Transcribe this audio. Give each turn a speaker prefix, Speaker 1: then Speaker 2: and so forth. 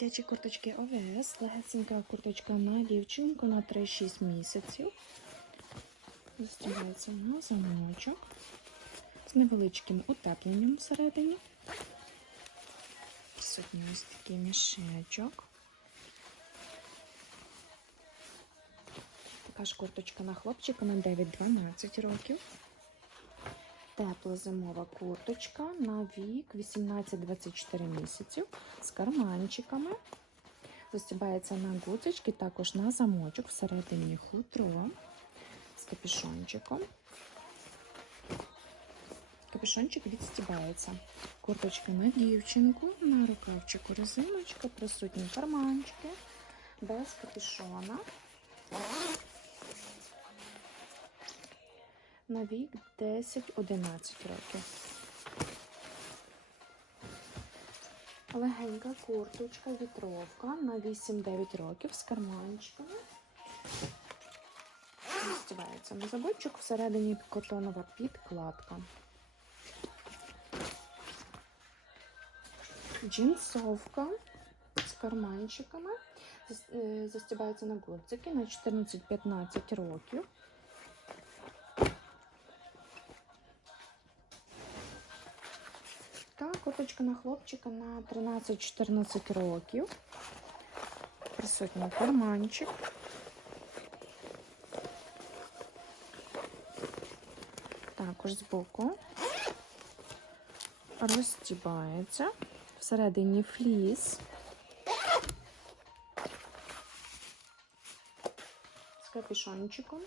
Speaker 1: Дитячі курточки ОВС, легесенька курточка на дівчинку на 3-6 місяців. Застібається на замочок з невеличким утепленням всередині. Присутній ось такий мішечок. Така ж курточка на хлопчика на 9-12 років. Тепла зимова курточка на вік 18-24 місяців з карманчиками. Застібається на гудзички, також на замочок, всередині хутро з капюшончиком. Капюшончик відстібається. Курточка на дівчинку, на рукавчику резиночка, присутні карманчики, без капюшона. На вік 10-11 років. Легенька курточка, вітровка на 8-9 років з карманчиками. Розтівається на забочок, всередині котонова підкладка. Джинсовка з карманчиками. Е, Застібається на гудзики на 14-15 років. Та курточка на хлопчика на 13-14 років. Присутній карманчик. Також збоку розтібається. Всередині фліс. З капюшончиком.